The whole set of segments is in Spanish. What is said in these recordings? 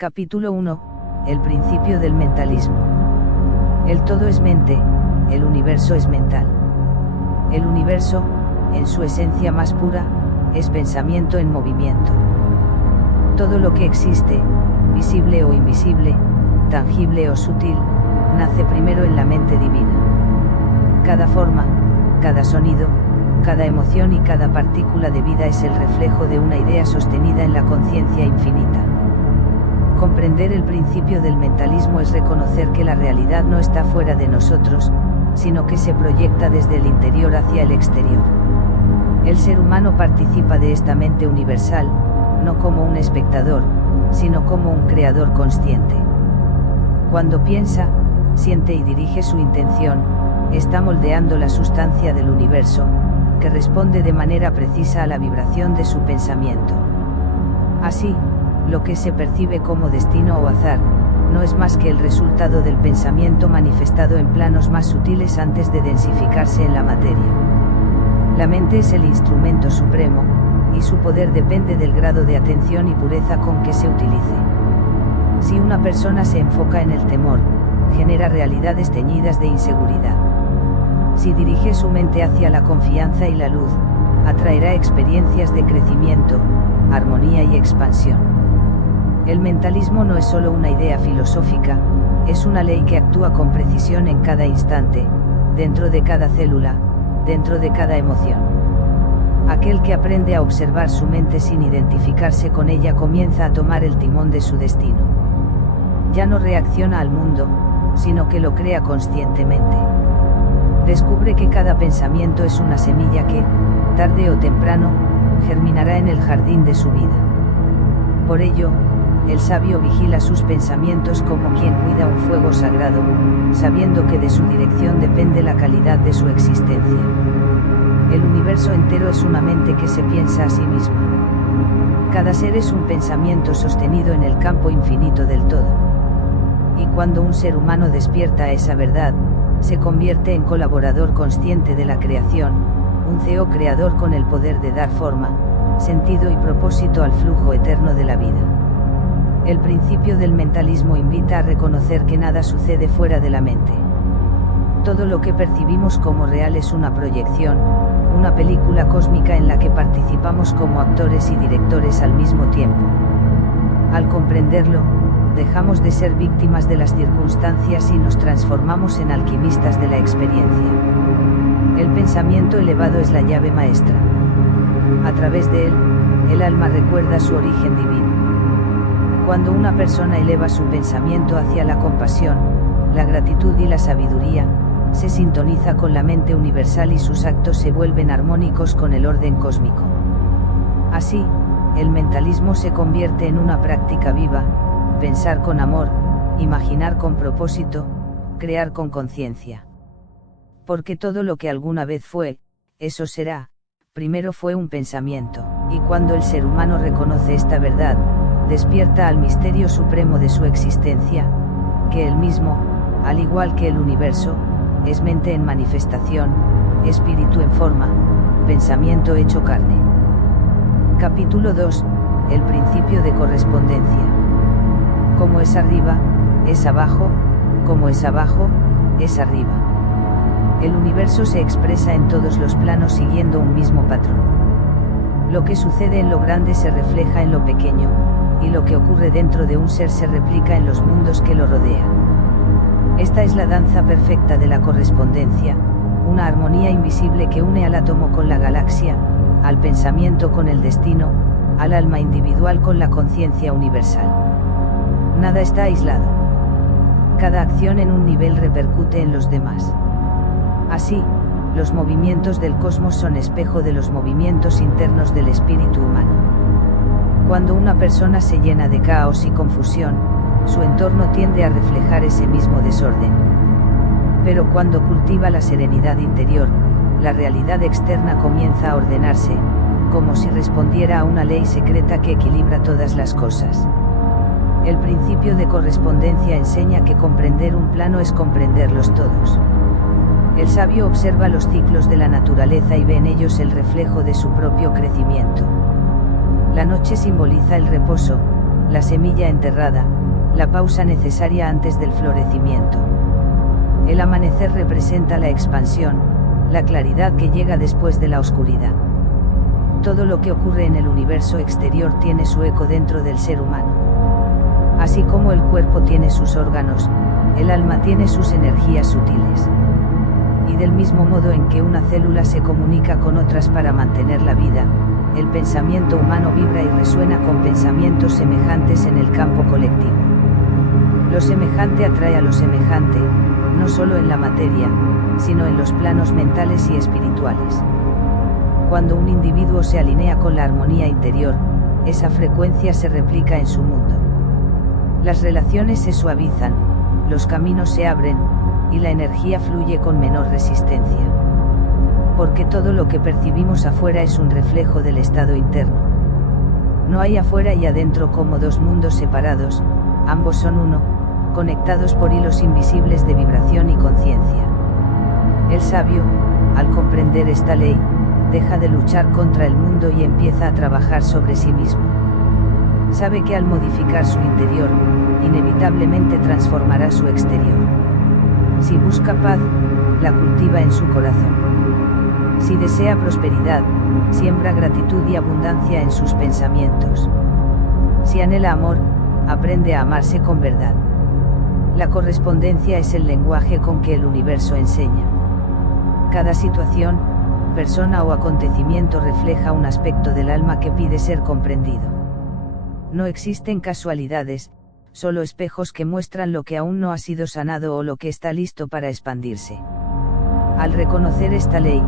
Capítulo 1. El principio del mentalismo. El todo es mente, el universo es mental. El universo, en su esencia más pura, es pensamiento en movimiento. Todo lo que existe, visible o invisible, tangible o sutil, nace primero en la mente divina. Cada forma, cada sonido, cada emoción y cada partícula de vida es el reflejo de una idea sostenida en la conciencia infinita. Comprender el principio del mentalismo es reconocer que la realidad no está fuera de nosotros, sino que se proyecta desde el interior hacia el exterior. El ser humano participa de esta mente universal, no como un espectador, sino como un creador consciente. Cuando piensa, siente y dirige su intención, está moldeando la sustancia del universo, que responde de manera precisa a la vibración de su pensamiento. Así, lo que se percibe como destino o azar, no es más que el resultado del pensamiento manifestado en planos más sutiles antes de densificarse en la materia. La mente es el instrumento supremo, y su poder depende del grado de atención y pureza con que se utilice. Si una persona se enfoca en el temor, genera realidades teñidas de inseguridad. Si dirige su mente hacia la confianza y la luz, atraerá experiencias de crecimiento, armonía y expansión. El mentalismo no es solo una idea filosófica, es una ley que actúa con precisión en cada instante, dentro de cada célula, dentro de cada emoción. Aquel que aprende a observar su mente sin identificarse con ella comienza a tomar el timón de su destino. Ya no reacciona al mundo, sino que lo crea conscientemente. Descubre que cada pensamiento es una semilla que, tarde o temprano, germinará en el jardín de su vida. Por ello, el sabio vigila sus pensamientos como quien cuida un fuego sagrado, sabiendo que de su dirección depende la calidad de su existencia. El universo entero es una mente que se piensa a sí misma. Cada ser es un pensamiento sostenido en el campo infinito del todo. Y cuando un ser humano despierta a esa verdad, se convierte en colaborador consciente de la creación, un CEO creador con el poder de dar forma, sentido y propósito al flujo eterno de la vida. El principio del mentalismo invita a reconocer que nada sucede fuera de la mente. Todo lo que percibimos como real es una proyección, una película cósmica en la que participamos como actores y directores al mismo tiempo. Al comprenderlo, dejamos de ser víctimas de las circunstancias y nos transformamos en alquimistas de la experiencia. El pensamiento elevado es la llave maestra. A través de él, el alma recuerda su origen divino. Cuando una persona eleva su pensamiento hacia la compasión, la gratitud y la sabiduría, se sintoniza con la mente universal y sus actos se vuelven armónicos con el orden cósmico. Así, el mentalismo se convierte en una práctica viva: pensar con amor, imaginar con propósito, crear con conciencia. Porque todo lo que alguna vez fue, eso será, primero fue un pensamiento, y cuando el ser humano reconoce esta verdad, despierta al misterio supremo de su existencia, que él mismo, al igual que el universo, es mente en manifestación, espíritu en forma, pensamiento hecho carne. Capítulo 2. El principio de correspondencia. Como es arriba, es abajo, como es abajo, es arriba. El universo se expresa en todos los planos siguiendo un mismo patrón. Lo que sucede en lo grande se refleja en lo pequeño, y lo que ocurre dentro de un ser se replica en los mundos que lo rodean. Esta es la danza perfecta de la correspondencia, una armonía invisible que une al átomo con la galaxia, al pensamiento con el destino, al alma individual con la conciencia universal. Nada está aislado. Cada acción en un nivel repercute en los demás. Así, los movimientos del cosmos son espejo de los movimientos internos del espíritu humano. Cuando una persona se llena de caos y confusión, su entorno tiende a reflejar ese mismo desorden. Pero cuando cultiva la serenidad interior, la realidad externa comienza a ordenarse, como si respondiera a una ley secreta que equilibra todas las cosas. El principio de correspondencia enseña que comprender un plano es comprenderlos todos. El sabio observa los ciclos de la naturaleza y ve en ellos el reflejo de su propio crecimiento. La noche simboliza el reposo, la semilla enterrada, la pausa necesaria antes del florecimiento. El amanecer representa la expansión, la claridad que llega después de la oscuridad. Todo lo que ocurre en el universo exterior tiene su eco dentro del ser humano. Así como el cuerpo tiene sus órganos, el alma tiene sus energías sutiles. Y del mismo modo en que una célula se comunica con otras para mantener la vida, el pensamiento humano vibra y resuena con pensamientos semejantes en el campo colectivo. Lo semejante atrae a lo semejante, no solo en la materia, sino en los planos mentales y espirituales. Cuando un individuo se alinea con la armonía interior, esa frecuencia se replica en su mundo. Las relaciones se suavizan, los caminos se abren, y la energía fluye con menor resistencia. Porque todo lo que percibimos afuera es un reflejo del estado interno. No hay afuera y adentro como dos mundos separados, ambos son uno, conectados por hilos invisibles de vibración y conciencia. El sabio, al comprender esta ley, deja de luchar contra el mundo y empieza a trabajar sobre sí mismo. Sabe que al modificar su interior, inevitablemente transformará su exterior. Si busca paz, la cultiva en su corazón. Si desea prosperidad, siembra gratitud y abundancia en sus pensamientos. Si anhela amor, aprende a amarse con verdad. La correspondencia es el lenguaje con que el universo enseña. Cada situación, persona o acontecimiento refleja un aspecto del alma que pide ser comprendido. No existen casualidades, solo espejos que muestran lo que aún no ha sido sanado o lo que está listo para expandirse. Al reconocer esta ley,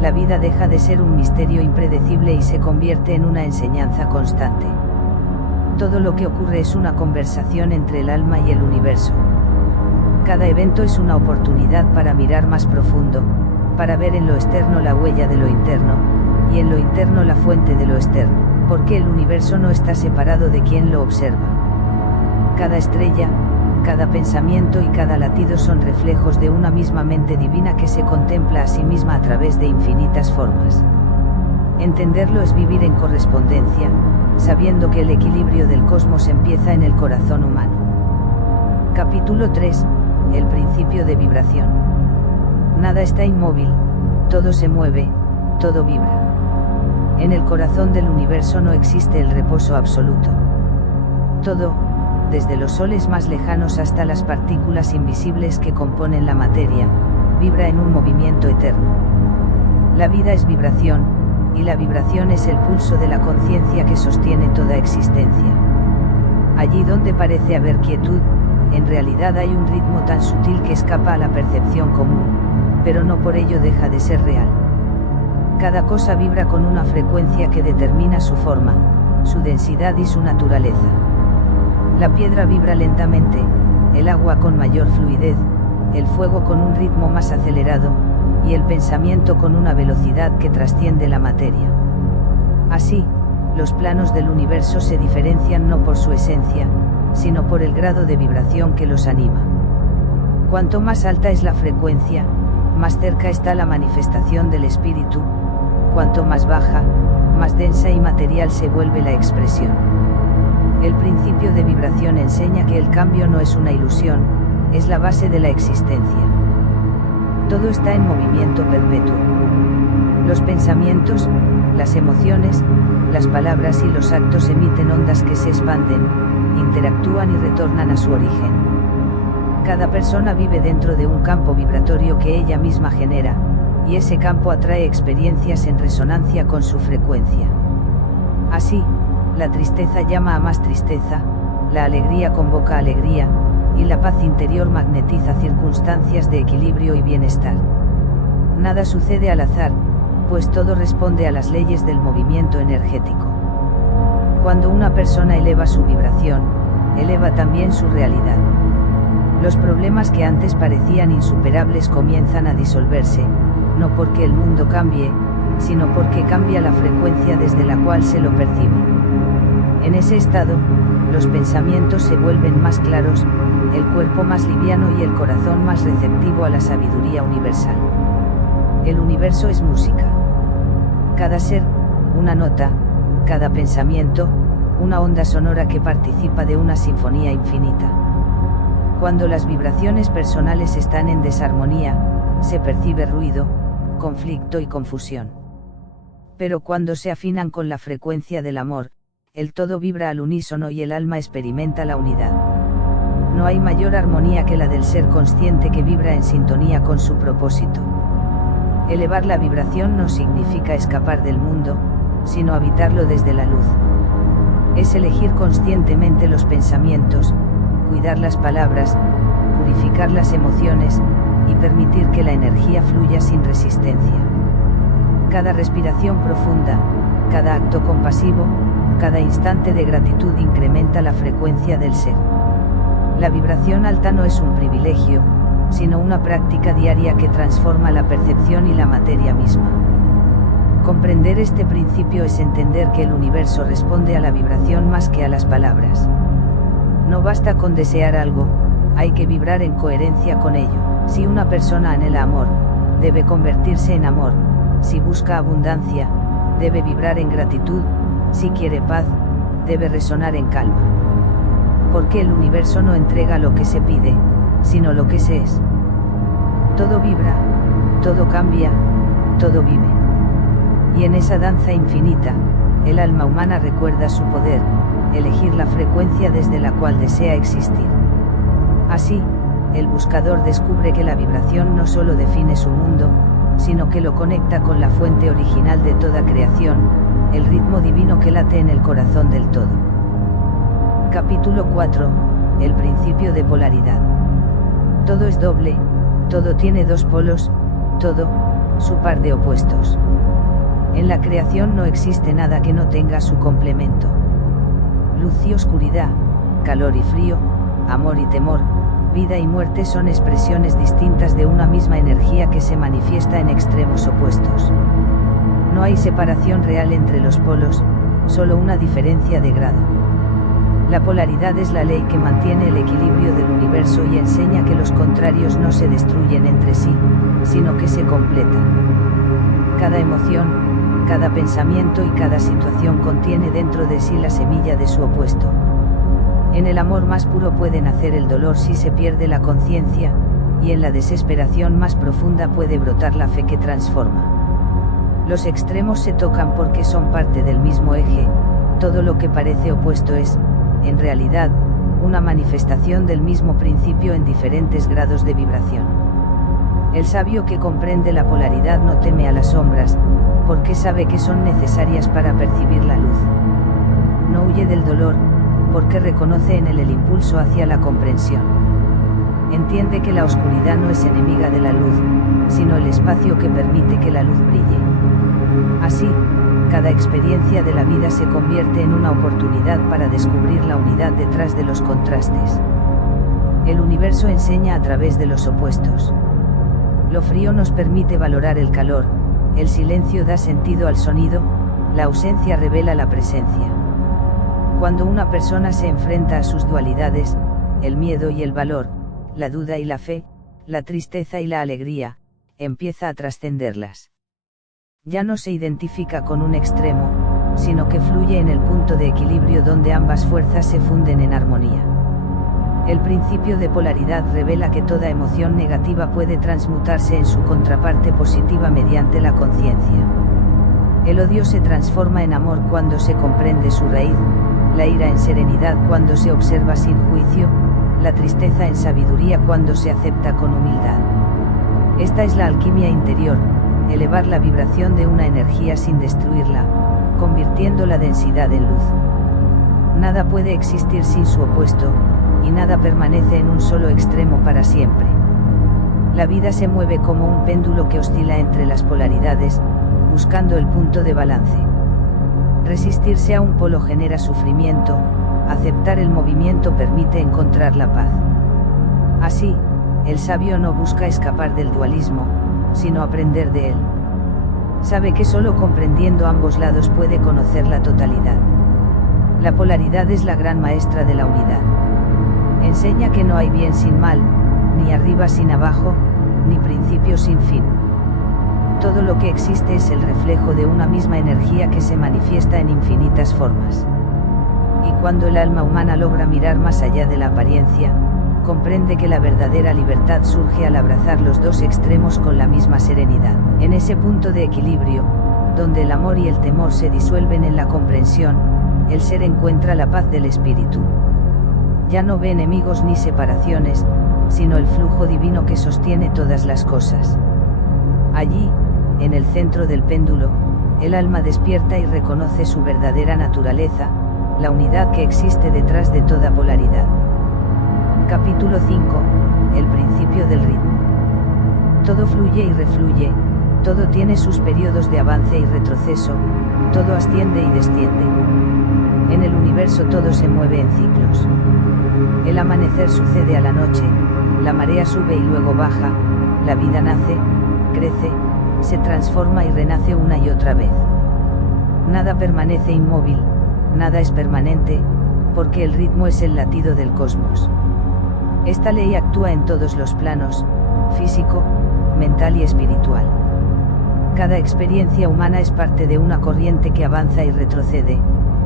la vida deja de ser un misterio impredecible y se convierte en una enseñanza constante. Todo lo que ocurre es una conversación entre el alma y el universo. Cada evento es una oportunidad para mirar más profundo, para ver en lo externo la huella de lo interno, y en lo interno la fuente de lo externo, porque el universo no está separado de quien lo observa. Cada estrella, cada pensamiento y cada latido son reflejos de una misma mente divina que se contempla a sí misma a través de infinitas formas. Entenderlo es vivir en correspondencia, sabiendo que el equilibrio del cosmos empieza en el corazón humano. Capítulo 3. El principio de vibración. Nada está inmóvil, todo se mueve, todo vibra. En el corazón del universo no existe el reposo absoluto. Todo, desde los soles más lejanos hasta las partículas invisibles que componen la materia, vibra en un movimiento eterno. La vida es vibración, y la vibración es el pulso de la conciencia que sostiene toda existencia. Allí donde parece haber quietud, en realidad hay un ritmo tan sutil que escapa a la percepción común, pero no por ello deja de ser real. Cada cosa vibra con una frecuencia que determina su forma, su densidad y su naturaleza. La piedra vibra lentamente, el agua con mayor fluidez, el fuego con un ritmo más acelerado, y el pensamiento con una velocidad que trasciende la materia. Así, los planos del universo se diferencian no por su esencia, sino por el grado de vibración que los anima. Cuanto más alta es la frecuencia, más cerca está la manifestación del espíritu, cuanto más baja, más densa y material se vuelve la expresión. El principio de vibración enseña que el cambio no es una ilusión, es la base de la existencia. Todo está en movimiento perpetuo. Los pensamientos, las emociones, las palabras y los actos emiten ondas que se expanden, interactúan y retornan a su origen. Cada persona vive dentro de un campo vibratorio que ella misma genera, y ese campo atrae experiencias en resonancia con su frecuencia. Así, la tristeza llama a más tristeza, la alegría convoca alegría, y la paz interior magnetiza circunstancias de equilibrio y bienestar. Nada sucede al azar, pues todo responde a las leyes del movimiento energético. Cuando una persona eleva su vibración, eleva también su realidad. Los problemas que antes parecían insuperables comienzan a disolverse, no porque el mundo cambie, sino porque cambia la frecuencia desde la cual se lo percibe. En ese estado, los pensamientos se vuelven más claros, el cuerpo más liviano y el corazón más receptivo a la sabiduría universal. El universo es música. Cada ser, una nota, cada pensamiento, una onda sonora que participa de una sinfonía infinita. Cuando las vibraciones personales están en desarmonía, se percibe ruido, conflicto y confusión. Pero cuando se afinan con la frecuencia del amor, el todo vibra al unísono y el alma experimenta la unidad. No hay mayor armonía que la del ser consciente que vibra en sintonía con su propósito. Elevar la vibración no significa escapar del mundo, sino habitarlo desde la luz. Es elegir conscientemente los pensamientos, cuidar las palabras, purificar las emociones, y permitir que la energía fluya sin resistencia. Cada respiración profunda, cada acto compasivo, cada instante de gratitud incrementa la frecuencia del ser. La vibración alta no es un privilegio, sino una práctica diaria que transforma la percepción y la materia misma. Comprender este principio es entender que el universo responde a la vibración más que a las palabras. No basta con desear algo, hay que vibrar en coherencia con ello. Si una persona anhela amor, debe convertirse en amor. Si busca abundancia, debe vibrar en gratitud. Si quiere paz, debe resonar en calma. Porque el universo no entrega lo que se pide, sino lo que se es. Todo vibra, todo cambia, todo vive. Y en esa danza infinita, el alma humana recuerda su poder, elegir la frecuencia desde la cual desea existir. Así, el buscador descubre que la vibración no solo define su mundo, sino que lo conecta con la fuente original de toda creación, el ritmo divino que late en el corazón del todo. Capítulo 4, el principio de polaridad. Todo es doble, todo tiene dos polos, todo, su par de opuestos. En la creación no existe nada que no tenga su complemento. Luz y oscuridad, calor y frío, amor y temor, vida y muerte son expresiones distintas de una misma energía que se manifiesta en extremos opuestos. No hay separación real entre los polos, solo una diferencia de grado. La polaridad es la ley que mantiene el equilibrio del universo y enseña que los contrarios no se destruyen entre sí, sino que se completan. Cada emoción, cada pensamiento y cada situación contiene dentro de sí la semilla de su opuesto. En el amor más puro puede nacer el dolor si se pierde la conciencia, y en la desesperación más profunda puede brotar la fe que transforma. Los extremos se tocan porque son parte del mismo eje, todo lo que parece opuesto es, en realidad, una manifestación del mismo principio en diferentes grados de vibración. El sabio que comprende la polaridad no teme a las sombras, porque sabe que son necesarias para percibir la luz. No huye del dolor, porque reconoce en él el impulso hacia la comprensión. Entiende que la oscuridad no es enemiga de la luz, sino el espacio que permite que la luz brille. Así, cada experiencia de la vida se convierte en una oportunidad para descubrir la unidad detrás de los contrastes. El universo enseña a través de los opuestos. Lo frío nos permite valorar el calor, el silencio da sentido al sonido, la ausencia revela la presencia. Cuando una persona se enfrenta a sus dualidades, el miedo y el valor, la duda y la fe, la tristeza y la alegría, empieza a trascenderlas. Ya no se identifica con un extremo, sino que fluye en el punto de equilibrio donde ambas fuerzas se funden en armonía. El principio de polaridad revela que toda emoción negativa puede transmutarse en su contraparte positiva mediante la conciencia. El odio se transforma en amor cuando se comprende su raíz, la ira en serenidad cuando se observa sin juicio, la tristeza en sabiduría cuando se acepta con humildad. Esta es la alquimia interior, elevar la vibración de una energía sin destruirla, convirtiendo la densidad en luz. Nada puede existir sin su opuesto, y nada permanece en un solo extremo para siempre. La vida se mueve como un péndulo que oscila entre las polaridades, buscando el punto de balance. Resistirse a un polo genera sufrimiento, aceptar el movimiento permite encontrar la paz. Así, el sabio no busca escapar del dualismo, sino aprender de él. Sabe que solo comprendiendo ambos lados puede conocer la totalidad. La polaridad es la gran maestra de la unidad. Enseña que no hay bien sin mal, ni arriba sin abajo, ni principio sin fin. Todo lo que existe es el reflejo de una misma energía que se manifiesta en infinitas formas. y cuando el alma humana logra mirar más allá de la apariencia, comprende que la verdadera libertad surge al abrazar los dos extremos con la misma serenidad. En ese punto de equilibrio, donde el amor y el temor se disuelven en la comprensión, el ser encuentra la paz del espíritu. Ya no ve enemigos ni separaciones, sino el flujo divino que sostiene todas las cosas. Allí, en el centro del péndulo, el alma despierta y reconoce su verdadera naturaleza, la unidad que existe detrás de toda polaridad. Capítulo 5. El principio del ritmo. Todo fluye y refluye, todo tiene sus periodos de avance y retroceso, todo asciende y desciende. En el universo todo se mueve en ciclos. El amanecer sucede a la noche, la marea sube y luego baja, la vida nace, crece, se transforma y renace una y otra vez. Nada permanece inmóvil, nada es permanente, porque el ritmo es el latido del cosmos. Esta ley actúa en todos los planos, físico, mental y espiritual. Cada experiencia humana es parte de una corriente que avanza y retrocede,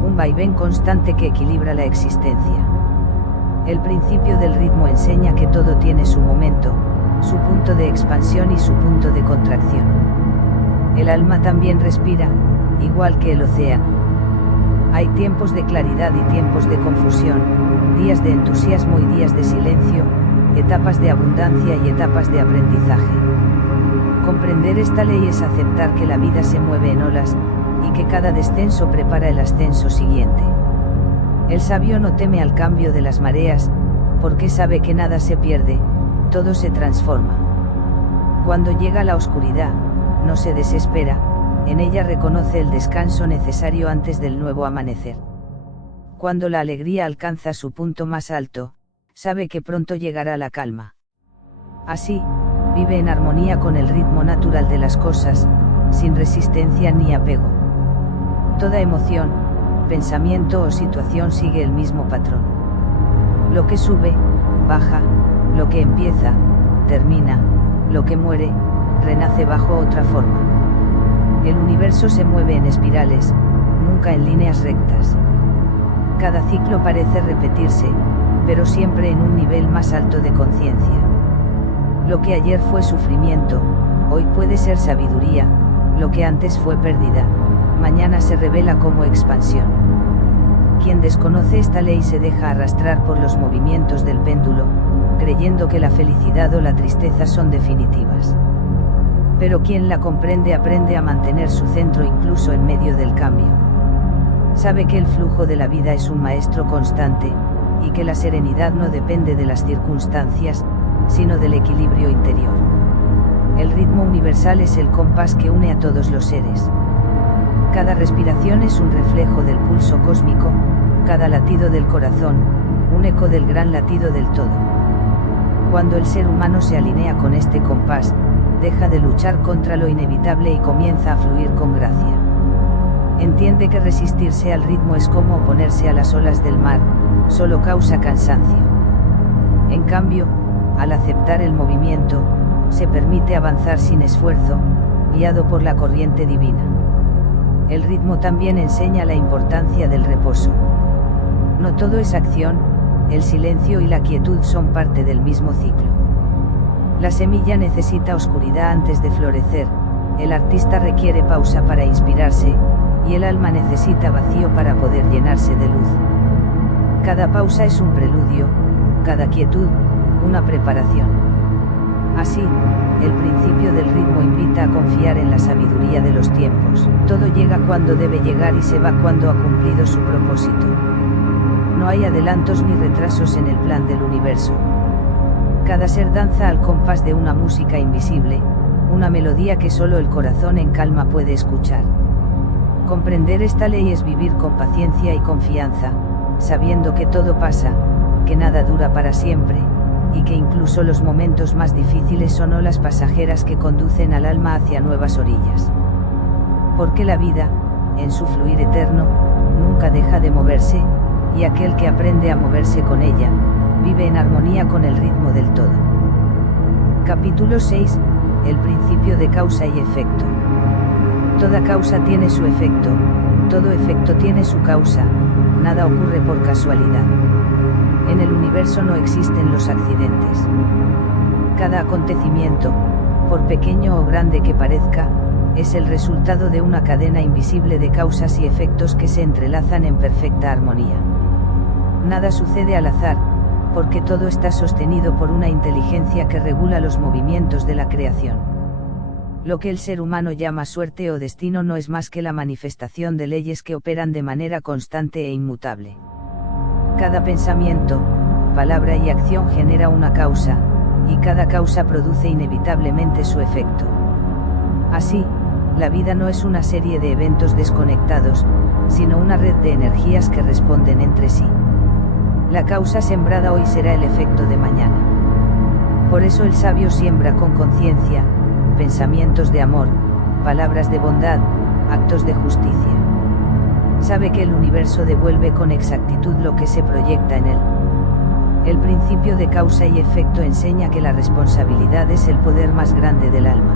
un vaivén constante que equilibra la existencia. El principio del ritmo enseña que todo tiene su momento, su punto de expansión y su punto de contracción. El alma también respira, igual que el océano. Hay tiempos de claridad y tiempos de confusión, días de entusiasmo y días de silencio, etapas de abundancia y etapas de aprendizaje. Comprender esta ley es aceptar que la vida se mueve en olas, y que cada descenso prepara el ascenso siguiente. El sabio no teme al cambio de las mareas, porque sabe que nada se pierde, todo se transforma. Cuando llega la oscuridad, no se desespera, en ella reconoce el descanso necesario antes del nuevo amanecer. Cuando la alegría alcanza su punto más alto, sabe que pronto llegará la calma. Así, vive en armonía con el ritmo natural de las cosas, sin resistencia ni apego. Toda emoción, pensamiento o situación sigue el mismo patrón. Lo que sube, baja, lo que empieza, termina, lo que muere, renace bajo otra forma. El universo se mueve en espirales, nunca en líneas rectas. Cada ciclo parece repetirse, pero siempre en un nivel más alto de conciencia. Lo que ayer fue sufrimiento, hoy puede ser sabiduría, lo que antes fue pérdida, mañana se revela como expansión. Quien desconoce esta ley se deja arrastrar por los movimientos del péndulo, creyendo que la felicidad o la tristeza son definitivas. Pero quien la comprende aprende a mantener su centro incluso en medio del cambio. Sabe que el flujo de la vida es un maestro constante, y que la serenidad no depende de las circunstancias, sino del equilibrio interior. El ritmo universal es el compás que une a todos los seres. Cada respiración es un reflejo del pulso cósmico, cada latido del corazón, un eco del gran latido del todo. Cuando el ser humano se alinea con este compás, deja de luchar contra lo inevitable y comienza a fluir con gracia. Entiende que resistirse al ritmo es como oponerse a las olas del mar, solo causa cansancio. En cambio, al aceptar el movimiento, se permite avanzar sin esfuerzo, guiado por la corriente divina. El ritmo también enseña la importancia del reposo. No todo es acción, el silencio y la quietud son parte del mismo ciclo. La semilla necesita oscuridad antes de florecer, el artista requiere pausa para inspirarse, y el alma necesita vacío para poder llenarse de luz. Cada pausa es un preludio, cada quietud, una preparación. Así, el principio del ritmo invita a confiar en la sabiduría de los tiempos. Todo llega cuando debe llegar y se va cuando ha cumplido su propósito. No hay adelantos ni retrasos en el plan del universo. Cada ser danza al compás de una música invisible, una melodía que solo el corazón en calma puede escuchar. Comprender esta ley es vivir con paciencia y confianza, sabiendo que todo pasa, que nada dura para siempre, y que incluso los momentos más difíciles son olas pasajeras que conducen al alma hacia nuevas orillas. Porque la vida, en su fluir eterno, nunca deja de moverse, y aquel que aprende a moverse con ella, vive en armonía con el ritmo del todo. Capítulo 6. El principio de causa y efecto. Toda causa tiene su efecto, todo efecto tiene su causa, nada ocurre por casualidad. En el universo no existen los accidentes. Cada acontecimiento, por pequeño o grande que parezca, es el resultado de una cadena invisible de causas y efectos que se entrelazan en perfecta armonía. Nada sucede al azar, porque todo está sostenido por una inteligencia que regula los movimientos de la creación. Lo que el ser humano llama suerte o destino no es más que la manifestación de leyes que operan de manera constante e inmutable. Cada pensamiento, palabra y acción genera una causa, y cada causa produce inevitablemente su efecto. Así, la vida no es una serie de eventos desconectados, sino una red de energías que responden entre sí. La causa sembrada hoy será el efecto de mañana. Por eso el sabio siembra con conciencia, pensamientos de amor, palabras de bondad, actos de justicia. Sabe que el universo devuelve con exactitud lo que se proyecta en él. El principio de causa y efecto enseña que la responsabilidad es el poder más grande del alma.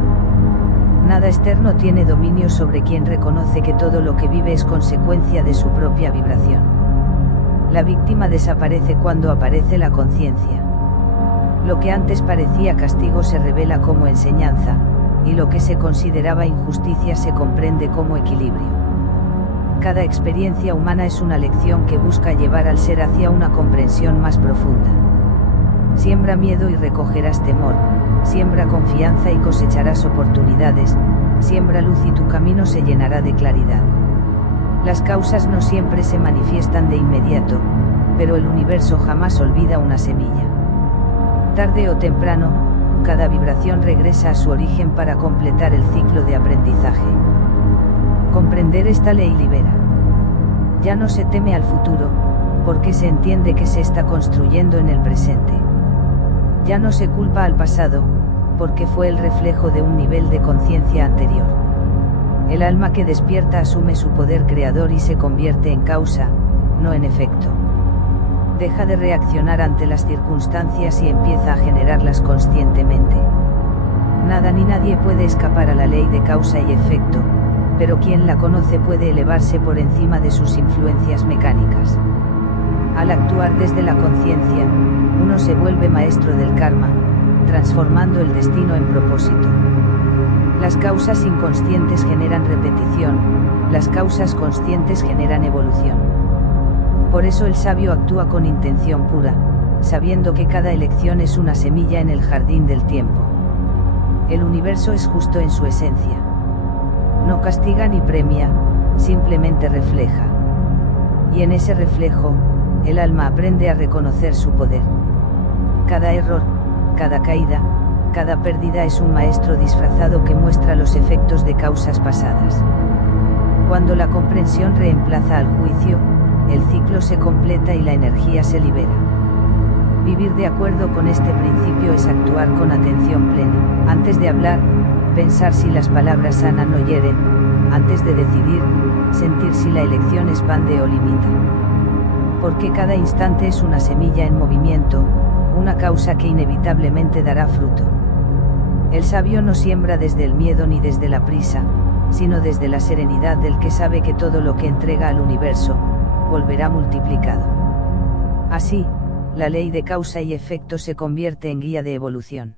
Nada externo tiene dominio sobre quien reconoce que todo lo que vive es consecuencia de su propia vibración. La víctima desaparece cuando aparece la conciencia. Lo que antes parecía castigo se revela como enseñanza, y lo que se consideraba injusticia se comprende como equilibrio. Cada experiencia humana es una lección que busca llevar al ser hacia una comprensión más profunda. Siembra miedo y recogerás temor, siembra confianza y cosecharás oportunidades, siembra luz y tu camino se llenará de claridad. Las causas no siempre se manifiestan de inmediato, pero el universo jamás olvida una semilla. Tarde o temprano, cada vibración regresa a su origen para completar el ciclo de aprendizaje. Comprender esta ley libera. Ya no se teme al futuro, porque se entiende que se está construyendo en el presente. Ya no se culpa al pasado, porque fue el reflejo de un nivel de conciencia anterior. El alma que despierta asume su poder creador y se convierte en causa, no en efecto. Deja de reaccionar ante las circunstancias y empieza a generarlas conscientemente. Nada ni nadie puede escapar a la ley de causa y efecto, pero quien la conoce puede elevarse por encima de sus influencias mecánicas. Al actuar desde la conciencia, uno se vuelve maestro del karma, transformando el destino en propósito. Las causas inconscientes generan repetición, las causas conscientes generan evolución. Por eso el sabio actúa con intención pura, sabiendo que cada elección es una semilla en el jardín del tiempo. El universo es justo en su esencia. No castiga ni premia, simplemente refleja. Y en ese reflejo, el alma aprende a reconocer su poder. Cada error, cada caída, cada pérdida es un maestro disfrazado que muestra los efectos de causas pasadas. Cuando la comprensión reemplaza al juicio, el ciclo se completa y la energía se libera. Vivir de acuerdo con este principio es actuar con atención plena. Antes de hablar, pensar si las palabras sanan o hieren, antes de decidir, sentir si la elección expande o limita. Porque cada instante es una semilla en movimiento, una causa que inevitablemente dará fruto. El sabio no siembra desde el miedo ni desde la prisa, sino desde la serenidad del que sabe que todo lo que entrega al universo, volverá multiplicado. Así, la ley de causa y efecto se convierte en guía de evolución.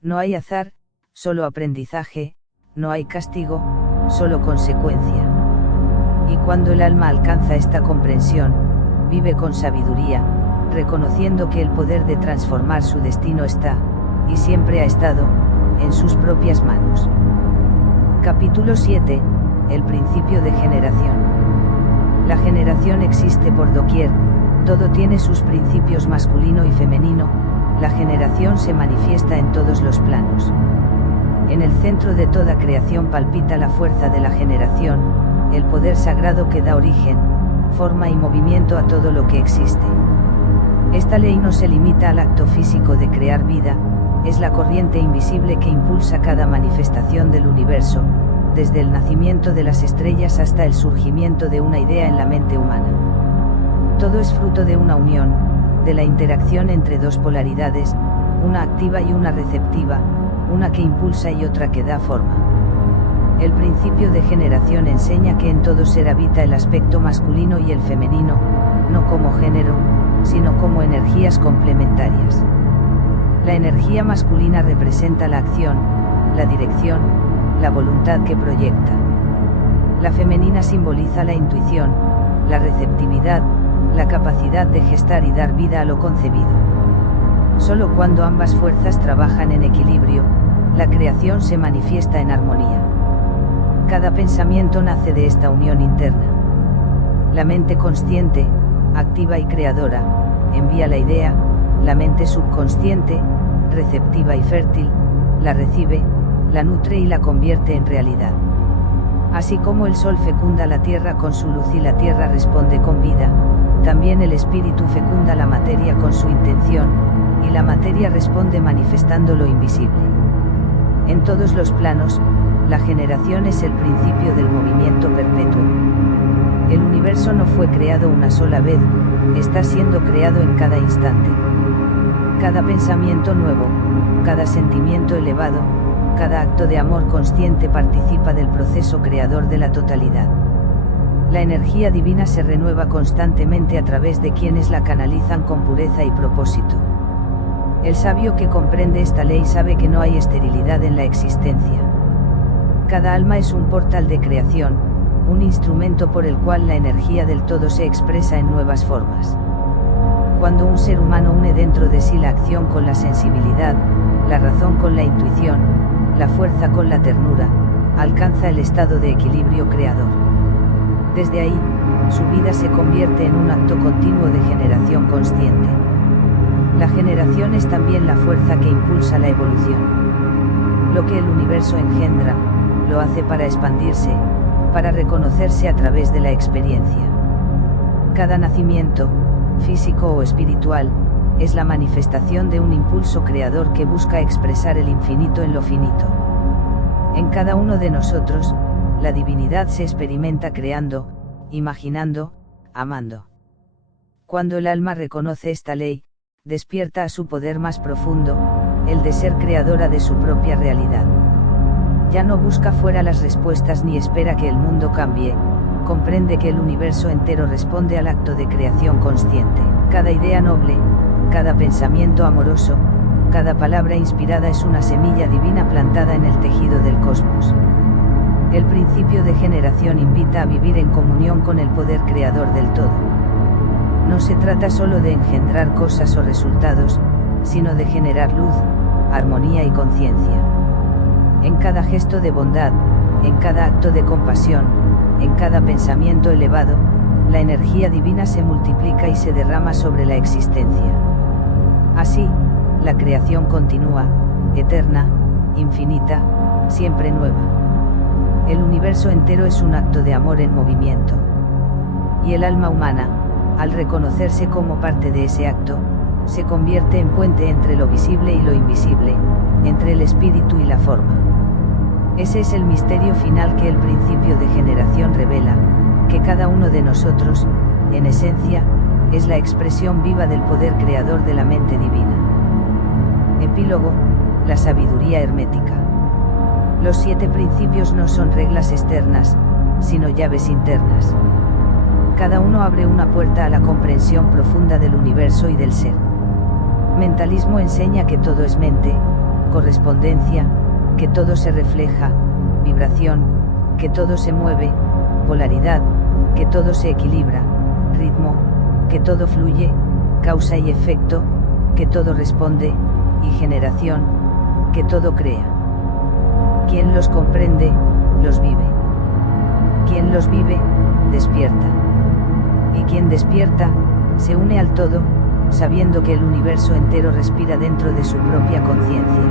No hay azar, solo aprendizaje, no hay castigo, solo consecuencia. Y cuando el alma alcanza esta comprensión, vive con sabiduría, reconociendo que el poder de transformar su destino está, y siempre ha estado, en sus propias manos. Capítulo 7, el principio de generación. La generación existe por doquier, todo tiene sus principios masculino y femenino, la generación se manifiesta en todos los planos. En el centro de toda creación palpita la fuerza de la generación, el poder sagrado que da origen, forma y movimiento a todo lo que existe. Esta ley no se limita al acto físico de crear vida, es la corriente invisible que impulsa cada manifestación del universo, desde el nacimiento de las estrellas hasta el surgimiento de una idea en la mente humana. Todo es fruto de una unión, de la interacción entre dos polaridades, una activa y una receptiva, una que impulsa y otra que da forma. El principio de generación enseña que en todo ser habita el aspecto masculino y el femenino, no como género, sino como energías complementarias. La energía masculina representa la acción, la dirección, la voluntad que proyecta. La femenina simboliza la intuición, la receptividad, la capacidad de gestar y dar vida a lo concebido. Solo cuando ambas fuerzas trabajan en equilibrio, la creación se manifiesta en armonía. Cada pensamiento nace de esta unión interna. La mente consciente, activa y creadora, envía la idea, la mente subconsciente, receptiva y fértil, la recibe, la nutre y la convierte en realidad. Así como el sol fecunda la tierra con su luz y la tierra responde con vida, también el espíritu fecunda la materia con su intención, y la materia responde manifestando lo invisible. En todos los planos, la generación es el principio del movimiento perpetuo. El universo no fue creado una sola vez, está siendo creado en cada instante. Cada pensamiento nuevo, cada sentimiento elevado, cada acto de amor consciente participa del proceso creador de la totalidad. La energía divina se renueva constantemente a través de quienes la canalizan con pureza y propósito. El sabio que comprende esta ley sabe que no hay esterilidad en la existencia. Cada alma es un portal de creación, un instrumento por el cual la energía del todo se expresa en nuevas formas. Cuando un ser humano une dentro de sí la acción con la sensibilidad, la razón con la intuición, la fuerza con la ternura, alcanza el estado de equilibrio creador. Desde ahí, su vida se convierte en un acto continuo de generación consciente. La generación es también la fuerza que impulsa la evolución. Lo que el universo engendra, lo hace para expandirse, para reconocerse a través de la experiencia. Cada nacimiento, físico o espiritual, es la manifestación de un impulso creador que busca expresar el infinito en lo finito. En cada uno de nosotros, la divinidad se experimenta creando, imaginando, amando. Cuando el alma reconoce esta ley, despierta a su poder más profundo, el de ser creadora de su propia realidad. Ya no busca fuera las respuestas ni espera que el mundo cambie, comprende que el universo entero responde al acto de creación consciente. Cada idea noble, cada pensamiento amoroso, cada palabra inspirada es una semilla divina plantada en el tejido del cosmos. El principio de generación invita a vivir en comunión con el poder creador del todo. No se trata solo de engendrar cosas o resultados, sino de generar luz, armonía y conciencia. En cada gesto de bondad, en cada acto de compasión, en cada pensamiento elevado, la energía divina se multiplica y se derrama sobre la existencia. Así, la creación continúa, eterna, infinita, siempre nueva. El universo entero es un acto de amor en movimiento. Y el alma humana, al reconocerse como parte de ese acto, se convierte en puente entre lo visible y lo invisible, entre el espíritu y la forma. Ese es el misterio final que el principio de generación revela, que cada uno de nosotros, en esencia, es la expresión viva del poder creador de la mente divina. Epílogo, la sabiduría hermética. Los 7 principios no son reglas externas, sino llaves internas. Cada uno abre una puerta a la comprensión profunda del universo y del ser. Mentalismo enseña que todo es mente, correspondencia, que todo se refleja, vibración, que todo se mueve, polaridad, que todo se equilibra, ritmo, que todo fluye, causa y efecto, que todo responde, y generación, que todo crea. Quien los comprende, los vive. Quien los vive, despierta. Y quien despierta, se une al todo, sabiendo que el universo entero respira dentro de su propia conciencia.